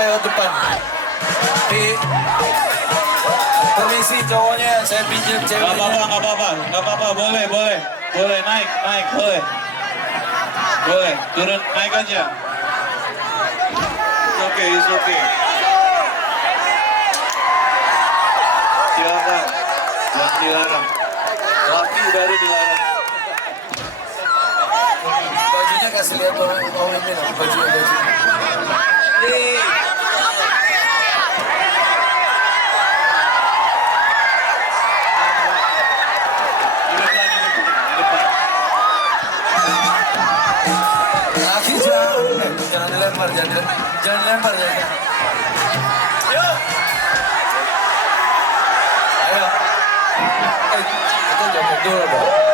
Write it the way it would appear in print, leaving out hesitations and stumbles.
lewat depan. Permisi cowoknya, saya pinjam ceweknya. Nggak apa-apa, boleh naik, boleh. Boleh, turun, naik aja. It's okay. Silakan, jangan dilarang. Laki baru dilarang. Bajunya kasih lihat orang ini lah, baju. Laki jangan dilempar, jangan lempar. Yuk. Ayo. Itu joget dulu dong.